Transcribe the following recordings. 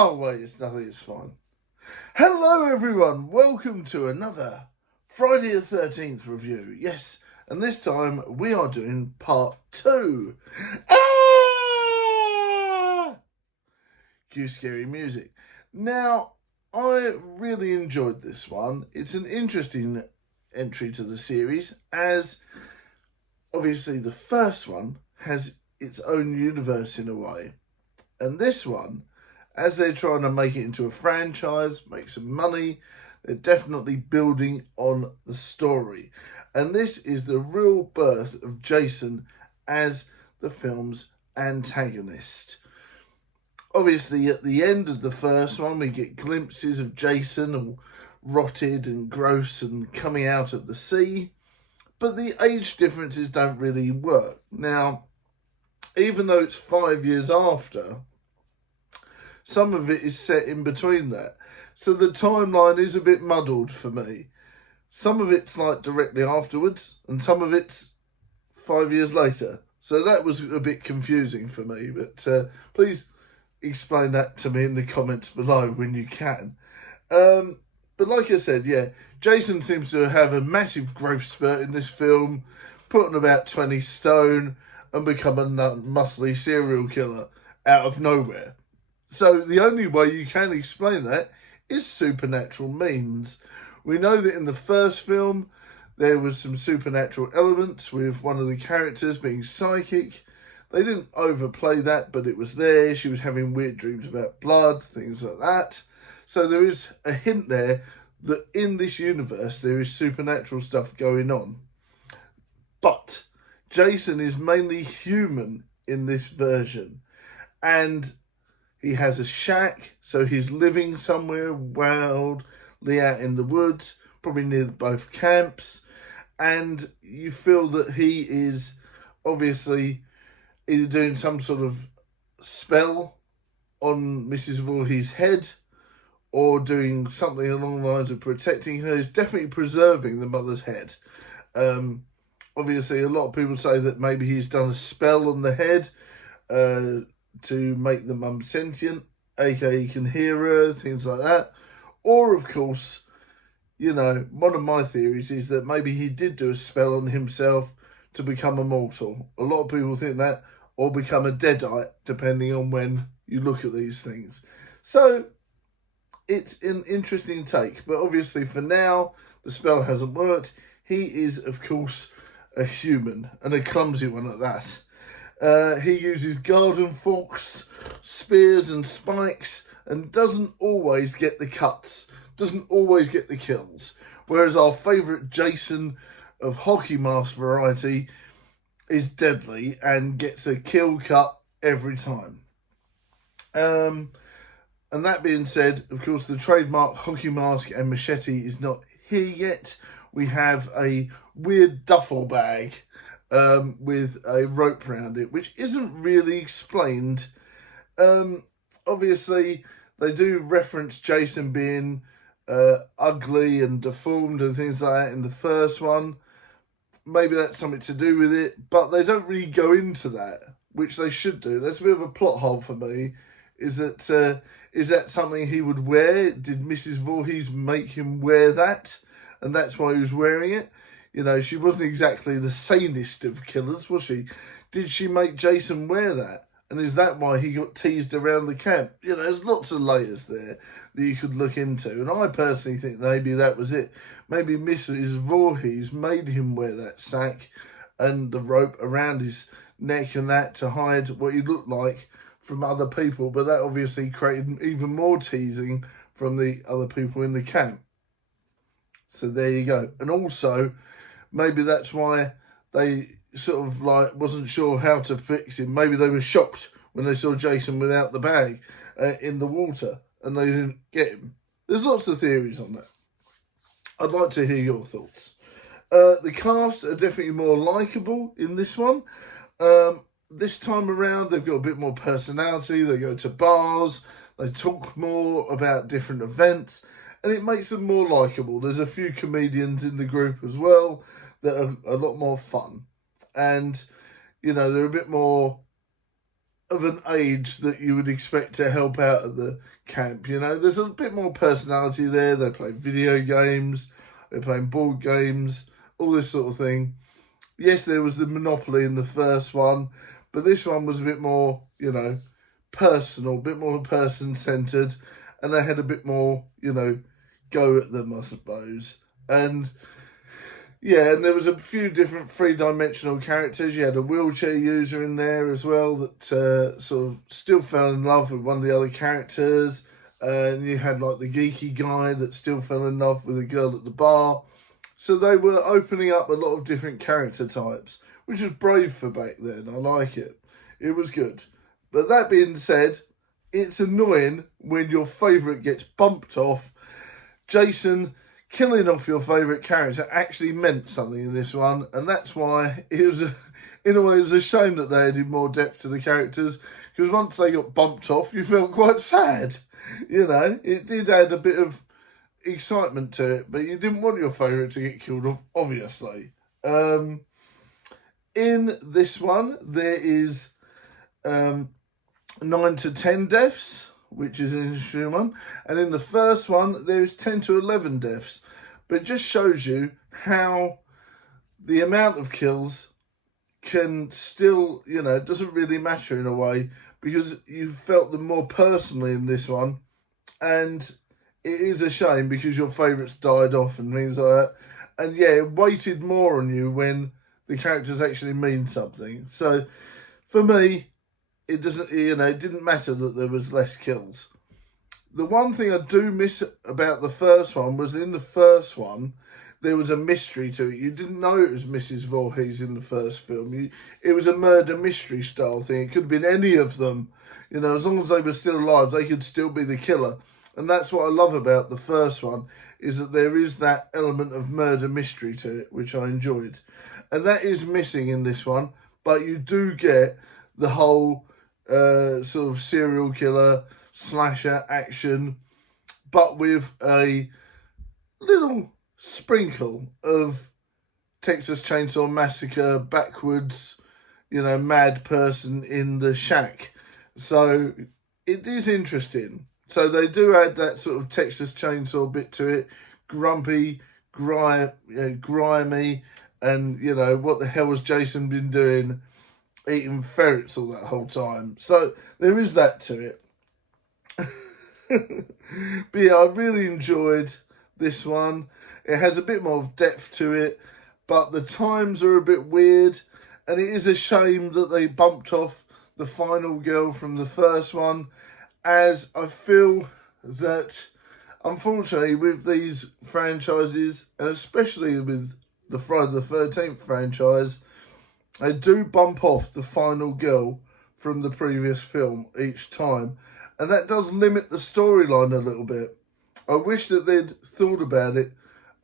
Oh, wait, it's nothing, it's fine. Hello, everyone. Welcome to another Friday the 13th review. Yes, and this time we are doing part 2. Ah! Cue scary music. Now, I really enjoyed this one. It's an interesting entry to the series, as obviously the first one has its own universe in a way. And this one, as they're trying to make it into a franchise, make some money, they're definitely building on the story. And this is the real birth of Jason as the film's antagonist. Obviously, at the end of the first one, we get glimpses of Jason all rotted and gross and coming out of the sea. But the age differences don't really work. Now, even though it's 5 years after, some of it is set in between that. So the timeline is a bit muddled for me. Some of it's like directly afterwards, and some of it's 5 years later. So that was a bit confusing for me. But please explain that to me in the comments below when you can. But like I said, yeah, Jason seems to have a massive growth spurt in this film, put on about 20 stone, and become a muscly serial killer out of nowhere. So the only way you can explain that is supernatural means. We know that in the first film there was some supernatural elements with one of the characters being psychic. They didn't overplay that, but it was there. She was having weird dreams about blood, things like that. So there is a hint there that in this universe there is supernatural stuff going on. But Jason is mainly human in this version. And he has a shack, so he's living somewhere wildly out in the woods, probably near both camps. And you feel that he is obviously either doing some sort of spell on Mrs. Voorhees' head or doing something along the lines of protecting her. He's definitely preserving the mother's head. Obviously, a lot of people say that maybe he's done a spell on the head to make the mum sentient, aka he can hear her, things like that. Or, of course, you know, one of my theories is that maybe he did do a spell on himself to become immortal. A lot of people think that, or become a deadite, depending on when you look at these things. So, it's an interesting take, but obviously for now, the spell hasn't worked. He is, of course, a human, and a clumsy one at that. He uses garden forks, spears and spikes, and doesn't always get the cuts, doesn't always get the kills. Whereas our favourite Jason of hockey mask variety is deadly and gets a kill cut every time. And that being said, of course, the trademark hockey mask and machete is not here yet. We have a weird duffel bag with a rope around it, which isn't really explained. Obviously, they do reference Jason being ugly and deformed and things like that in the first one. Maybe that's something to do with it, but they don't really go into that, which they should do. That's a bit of a plot hole for me. Is that something he would wear? Did Mrs. Voorhees make him wear that? And that's why he was wearing it? You know, she wasn't exactly the sanest of killers, was she? Did she make Jason wear that? And is that why he got teased around the camp? You know, there's lots of layers there that you could look into. And I personally think maybe that was it. Maybe Mrs. Voorhees made him wear that sack and the rope around his neck and that to hide what he looked like from other people. But that obviously created even more teasing from the other people in the camp. So there you go. And also, maybe that's why they sort of like wasn't sure how to fix him. Maybe they were shocked when they saw Jason without the bag in the water and they didn't get him. There's lots of theories on that. I'd like to hear your thoughts. The cast are definitely more likeable in this one. This time around, they've got a bit more personality. They go to bars. They talk more about different events. And it makes them more likeable. There's a few comedians in the group as well that are a lot more fun. And, you know, they're a bit more of an age that you would expect to help out at the camp. You know, there's a bit more personality there. They play video games, they're playing board games, all this sort of thing. Yes, there was the Monopoly in the first one, but this one was a bit more, you know, personal, a bit more person-centred, and they had a bit more, you know, go at them, I suppose. And yeah, and there was a few different three-dimensional characters. You had a wheelchair user in there as well that sort of still fell in love with one of the other characters. And you had like the geeky guy that still fell in love with a girl at the bar. So they were opening up a lot of different character types, which was brave for back then. I like it. It was good. But that being said, it's annoying when your favourite gets bumped off. Jason killing off your favourite character actually meant something in this one, and that's why it was, in a way, it was a shame that they added more depth to the characters, because once they got bumped off, you felt quite sad. You know, it did add a bit of excitement to it, but you didn't want your favourite to get killed off, obviously. In this one, there is 9 to 10 deaths, which is an interesting one. And in the first one, there's 10 to 11 deaths. But it just shows you how the amount of kills can still, you know, it doesn't really matter in a way, because you felt them more personally in this one. And it is a shame because your favourites died off and things like that. And yeah, it weighted more on you when the characters actually mean something. So for me, it doesn't, you know, it didn't matter that there was less kills. The one thing I do miss about the first one was in the first one, there was a mystery to it. You didn't know it was Mrs. Voorhees in the first film. It was a murder mystery style thing. It could have been any of them. You know, as long as they were still alive, they could still be the killer. And that's what I love about the first one, is that there is that element of murder mystery to it, which I enjoyed. And that is missing in this one, but you do get the whole sort of serial killer slasher action, but with a little sprinkle of Texas Chainsaw Massacre backwards, you know, mad person in the shack. So it is interesting. So they do add that sort of Texas Chainsaw bit to it, grumpy, grimy, and, you know, what the hell has Jason been doing? Eating ferrets all that whole time. So there is that to it. But yeah, I really enjoyed this one. It has a bit more depth to it, but the times are a bit weird, and it is a shame that they bumped off the final girl from the first one, as I feel that, unfortunately, with these franchises, and especially with the Friday the 13th franchise, they do bump off the final girl from the previous film each time. And that does limit the storyline a little bit. I wish that they'd thought about it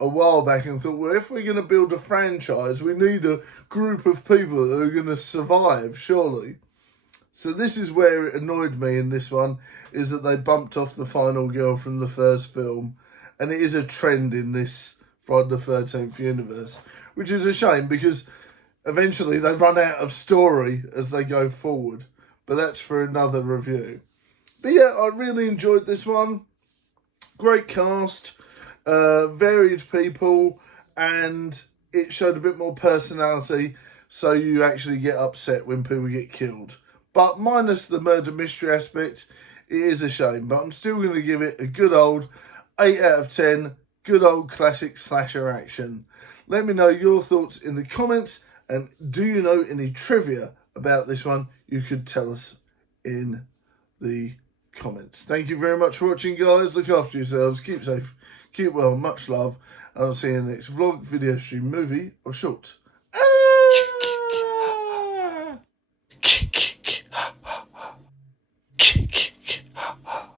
a while back and thought, well, if we're going to build a franchise, we need a group of people that are going to survive, surely. So this is where it annoyed me in this one, is that they bumped off the final girl from the first film. And it is a trend in this Friday the 13th universe, which is a shame because eventually they run out of story as they go forward. But that's for another review. But yeah, I really enjoyed this one. Great cast, varied people, and it showed a bit more personality, so you actually get upset when people get killed. But minus the murder mystery aspect, it is a shame. But I'm still going to give it a good old 8 out of 10. Good old classic slasher action. Let me know your thoughts in the comments. And do you know any trivia about this one? You could tell us in the comments. Thank you very much for watching, guys. Look after yourselves. Keep safe. Keep well. Much love. And I'll see you in the next vlog, video stream, movie or short.